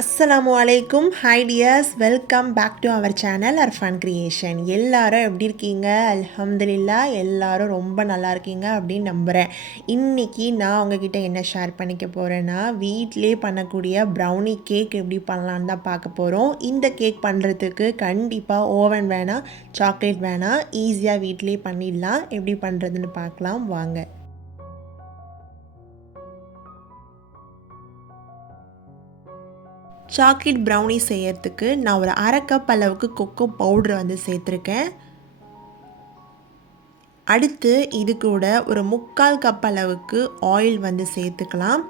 அஸ்ஸலாமு அலைக்கும். Hi dears, welcome back to our channel Arfan creation. எல்லாரும் எப்படி இருக்கீங்க? அல்ஹம்துலில்லாஹ் எல்லாரும் ரொம்ப நல்லா இருக்கீங்க அப்படின்னு நம்புகிறேன். இன்றைக்கி நான் உங்ககிட்ட என்ன ஷேர் பண்ணிக்க போகிறேன்னா, வீட்டிலே பண்ணக்கூடிய ப்ரௌனி கேக் எப்படி பண்ணலான்னு தான் பார்க்க போகிறோம். இந்த கேக் பண்ணுறதுக்கு கண்டிப்பாக ஓவன் வேணாம், சாக்லேட் வேணாம், ஈஸியாக வீட்டிலே பண்ணிடலாம். எப்படி பண்ணுறதுன்னு பார்க்கலாம் வாங்க. சாக்லேட் ப்ரௌனி செய்யறதுக்கு நான் ஒரு அரை கப் அளவுக்கு கொக்கோ பவுடர் வந்து சேர்த்துருக்கேன். அடுத்து இது கூட ஒரு 3/4 கப் அளவுக்கு ஆயில் வந்து சேர்த்துக்கலாம்.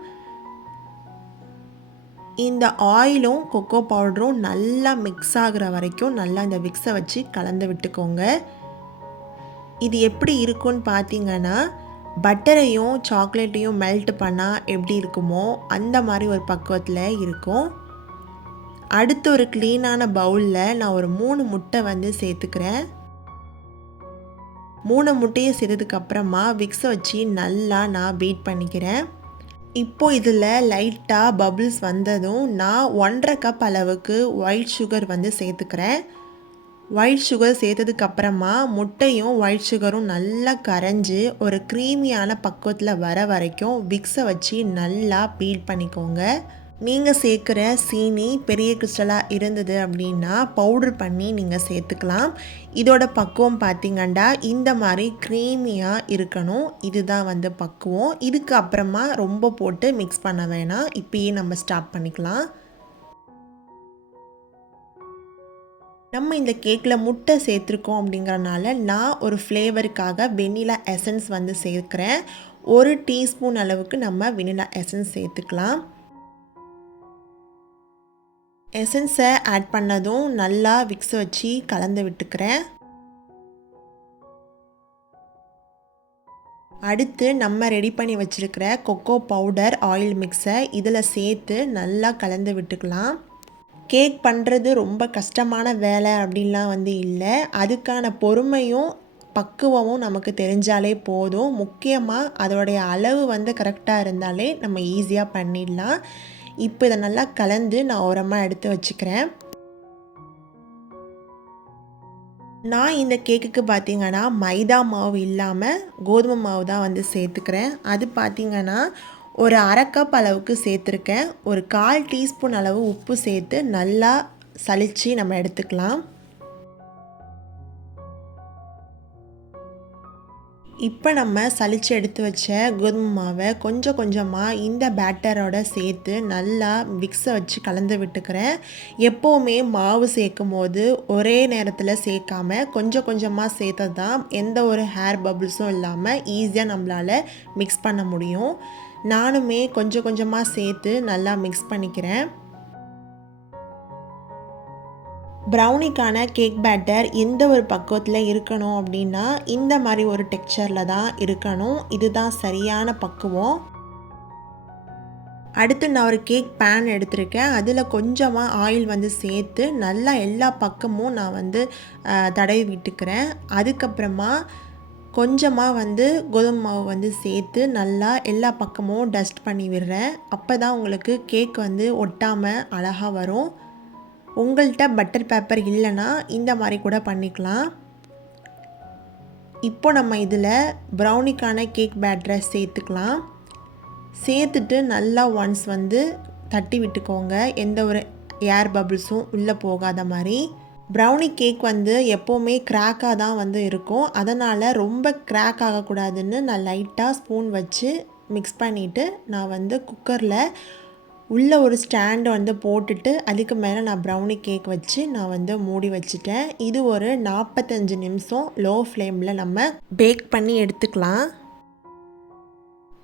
இந்த ஆயிலும் கொக்கோ பவுடரும் நல்லா மிக்ஸ் ஆகிற வரைக்கும் நல்லா இந்த மிக்ஸை வச்சு கலந்து விட்டுக்கோங்க. இது எப்படி இருக்குன்னு பார்த்தீங்கன்னா, பட்டரையும் சாக்லேட்டையும் மெல்ட் பண்ணால் எப்படி இருக்குமோ அந்த மாதிரி ஒரு பக்குவத்தில் இருக்கும். அடுத்து ஒரு க்ளீனான பவுலில் நான் ஒரு 3 முட்டை வந்து சேர்த்துக்கிறேன். 3 முட்டையை சேர்த்ததுக்கப்புறமா விக்ஸை வச்சு நல்லா நான் பீட் பண்ணிக்கிறேன். இப்போது இதில் லைட்டாக பபிள்ஸ் வந்ததும் நான் 1/2 கப் அளவுக்கு ஒயிட் சுகர் வந்து சேர்த்துக்கிறேன். ஒயிட் சுகர் சேர்த்ததுக்கப்புறமா முட்டையும் ஒயிட் சுகரும் நல்லா கரைஞ்சி ஒரு க்ரீமியான பக்குவத்தில் வர வரைக்கும் விக்ஸை வச்சு நல்லா பீட் பண்ணிக்கோங்க. நீங்கள் சேர்க்குற சீனி பெரிய கிறிஸ்டலாக இருந்தது அப்படின்னா பவுட்ரு பண்ணி நீங்கள் சேர்த்துக்கலாம். இதோட பக்குவம் பார்த்திங்கன்னா இந்த மாதிரி க்ரீமியாக இருக்கணும். இதுதான் வந்து பக்குவம். இதுக்கு அப்புறமா ரொம்ப போட்டு மிக்ஸ் பண்ண வேணாம். இப்பயே நம்ம ஸ்டாப் பண்ணிக்கலாம். நம்ம இந்த கேக்கில் முட்டை சேர்த்துருக்கோம் அப்படிங்கிறனால நான் ஒரு ஃப்ளேவருக்காக வெண்ணிலா எசன்ஸ் வந்து சேர்க்குறேன். 1 டீஸ்பூன் அளவுக்கு நம்ம வெண்ணிலா எசன்ஸ் சேர்த்துக்கலாம். எசன்ஸை ஆட் பண்ணதும் நல்லா விக்ஸை வச்சு கலந்து விட்டுக்கிறேன். அடுத்து நம்ம ரெடி பண்ணி வச்சுருக்கிற கொக்கோ பவுடர் ஆயில் மிக்ஸை இதில் சேர்த்து நல்லா கலந்து விட்டுக்கலாம். கேக் பண்ணுறது ரொம்ப கஷ்டமான வேலை அப்படின்லாம் வந்து இல்லை. அதுக்கான பொறுமையும் பக்குவமும் நமக்கு தெரிஞ்சாலே போதும். முக்கியமாக அதோடைய அளவு வந்து கரெக்டாக இருந்தாலே நம்ம ஈஸியாக பண்ணிடலாம். இப்போ இதை நல்லா கலந்து நான் ஓரமாக எடுத்து வச்சுக்கிறேன். நான் இந்த கேக்குக்கு பார்த்திங்கன்னா மைதா மாவு இல்லாமல் கோதுமை மாவு தான் வந்து சேர்த்துக்கிறேன். அது பார்த்திங்கன்னா ஒரு அரை கப் அளவுக்கு சேர்த்துருக்கேன். ஒரு 1/4 டீஸ்பூன் அளவு உப்பு சேர்த்து நல்லா சலித்து நம்ம எடுத்துக்கலாம். இப்போ நம்ம சலித்து எடுத்து வச்ச கோதுமை மாவை கொஞ்சம் கொஞ்சமாக இந்த பேட்டரோட சேர்த்து நல்லா மிக்ஸை வச்சு கலந்து விட்டுக்கிறேன். எப்போவுமே மாவு சேர்க்கும் போது ஒரே நேரத்தில் சேர்க்காம கொஞ்சம் கொஞ்சமாக சேர்த்தது தான் எந்த ஒரு ஹேர் பபிள்ஸும் இல்லாமல் ஈஸியாக நம்மளால் மிக்ஸ் பண்ண முடியும். நானுமே கொஞ்சம் கொஞ்சமாக சேர்த்து நல்லா மிக்ஸ் பண்ணிக்கிறேன். ப்ரௌனிக்கான கேக் பேட்டர் எந்த ஒரு பக்குவத்தில் இருக்கணும் அப்படின்னா இந்த மாதிரி ஒரு டெக்ஸ்சரில் தான் இருக்கணும். இதுதான் சரியான பக்குவம். அடுத்து நான் ஒரு கேக் பேன் எடுத்திருக்கேன். அதில் கொஞ்சமாக ஆயில் வந்து சேர்த்து நல்லா எல்லா பக்கமும் நான் வந்து தடவி விட்டுக்கிறேன். அதுக்கப்புறமா கொஞ்சமாக வந்து கோதுமை மாவு வந்து சேர்த்து நல்லா எல்லா பக்கமும் டஸ்ட் பண்ணி விடுறேன். அப்போ தான் உங்களுக்கு கேக் வந்து ஒட்டாமல் அழகாக வரும். உங்கள்கிட்ட பட்டர் பேப்பர் இல்லைன்னா இந்த மாதிரி கூட பண்ணிக்கலாம். இப்போ நம்ம இதில் ப்ரௌனிக்கான கேக் பேட்டரை சேர்த்துக்கலாம். சேர்த்துட்டு நல்லா ஒன்ஸ் வந்து தட்டி விட்டுக்கோங்க. எந்த ஒரு ஏர் பபிள்ஸும் உள்ளே போகாத மாதிரி. ப்ரௌனி கேக் வந்து எப்போவுமே கிராக்காக தான் வந்து இருக்கும். அதனால் ரொம்ப கிராக் ஆகக்கூடாதுன்னு நான் லைட்டாக ஸ்பூன் வச்சு மிக்ஸ் பண்ணிவிட்டு நான் வந்து குக்கரில் உள்ளே ஒரு ஸ்டாண்டு வந்து போட்டுட்டு அதுக்கு மேலே நான் ப்ரௌனி கேக் வச்சு நான் வந்து மூடி வச்சுட்டேன். இது ஒரு 45 நிமிஷம் லோ ஃப்ளேமில் நம்ம பேக் பண்ணி எடுத்துக்கலாம்.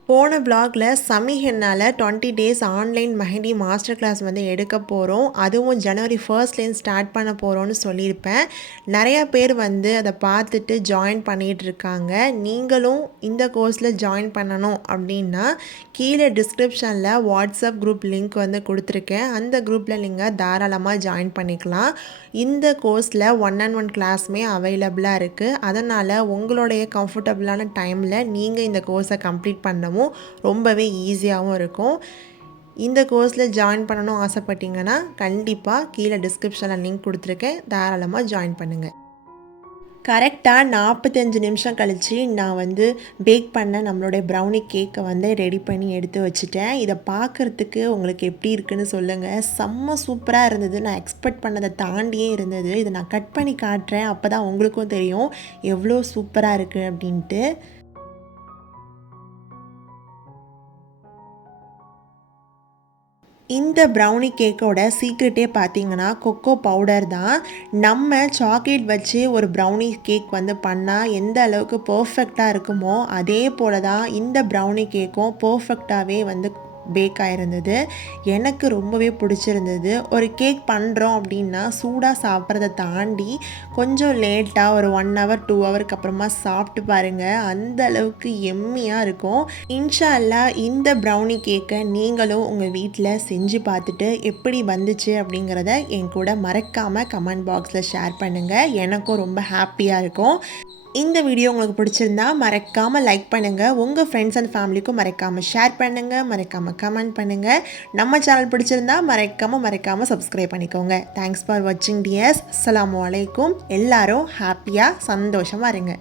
போன வ்ளாகில் சமிஹென்னால் 20 days online mehndi master class வந்து எடுக்க போகிறோம். அதுவும் ஜனவரி 1 ஸ்டார்ட் பண்ண போகிறோன்னு சொல்லியிருப்பேன். நிறையா பேர் வந்து அதை பார்த்துட்டு ஜாயின் பண்ணிகிட்ருக்காங்க. நீங்களும் இந்த கோர்ஸில் ஜாயின் பண்ணணும் அப்படின்னா கீழே டிஸ்கிரிப்ஷனில் வாட்ஸ்அப் குரூப் லிங்க் வந்து கொடுத்துருக்கேன். அந்த குரூப்பில் நீங்கள் தாராளமாக ஜாயின் பண்ணிக்கலாம். இந்த கோர்ஸில் 1-on-1 கிளாஸுமே அவைலபிளாக இருக்குது. அதனால் உங்களுடைய கம்ஃபர்டபுளான டைமில் நீங்கள் இந்த கோர்ஸை கம்ப்ளீட் பண்ணவும் ரொம்பவே ஈஸியாகவும் இருக்கும். இந்த கோர்ஸில் ஜாயின் பண்ணணும் ஆசைப்பட்டீங்கன்னா கண்டிப்பாக கீழே டிஸ்கிரிப்ஷனில் லிங்க் கொடுத்துருக்கேன், தாராளமாக ஜாயின் பண்ணுங்கள். கரெக்டாக 45 நிமிஷம் கழித்து நான் வந்து பேக் பண்ண நம்மளுடைய ப்ரௌனி கேக்கை வந்து ரெடி பண்ணி எடுத்து வச்சுட்டேன். இதை பார்க்குறதுக்கு உங்களுக்கு எப்படி இருக்குன்னு சொல்லுங்கள். செம்ம சூப்பராக இருந்தது. நான் எக்ஸ்பெக்ட் பண்ணதை தாண்டியே இருந்தது. இதை நான் கட் பண்ணி காட்டுறேன், அப்போ தான் உங்களுக்கும் தெரியும் எவ்வளோ சூப்பராக இருக்குது அப்படின்ட்டு. இந்த ப்ரௌனி கேக்கோட சீக்ரெட்டே பார்த்தீங்கன்னா கொக்கோ பவுடர் தான். நம்ம சாக்லேட் வச்சு ஒரு ப்ரௌனி கேக் வந்து பண்ணால் எந்த அளவுக்கு பர்ஃபெக்டாக இருக்குமோ அதே போல் தான் இந்த ப்ரௌனி கேக்கும் பர்ஃபெக்டாகவே வந்து பேக் ஆகிருந்தது. எனக்கு ரொம்பவே பிடிச்சிருந்தது. ஒரு கேக் பண்ணுறோம் அப்படின்னா சூடாக சாப்பிட்றத தாண்டி கொஞ்சம் லேட்டாக ஒரு 1 ஹவர் 2 ஹவருக்கு அப்புறமா சாப்பிட்டு பாருங்கள், அந்த அளவுக்கு எம்மியாக இருக்கும். இன்ஷா அல்லாஹ் இந்த ப்ரௌனி கேக்கை நீங்களும் உங்கள் வீட்டில் செஞ்சு பார்த்துட்டு எப்படி வந்துச்சு அப்படிங்கிறத என் கூட மறக்காமல் கமெண்ட் பாக்ஸில் ஷேர் பண்ணுங்கள். எனக்கும் ரொம்ப ஹாப்பியாக இருக்கும். இந்த வீடியோ உங்களுக்கு பிடிச்சிருந்தா மறக்காமல் லைக் பண்ணுங்கள், உங்கள் ஃப்ரெண்ட்ஸ் அண்ட் ஃபேமிலிக்கும் மறக்காமல் ஷேர் பண்ணுங்கள், மறக்காமல் கமெண்ட் பண்ணுங்கள். நம்ம சேனல் பிடிச்சிருந்தா மறக்காமல் சப்ஸ்கிரைப் பண்ணிக்கோங்க. தேங்க்ஸ் ஃபார் வாட்சிங் டியர்ஸ். அஸ்ஸலாமு அலைக்கும். எல்லாரும் ஹாப்பியாக சந்தோஷமாக இருங்க.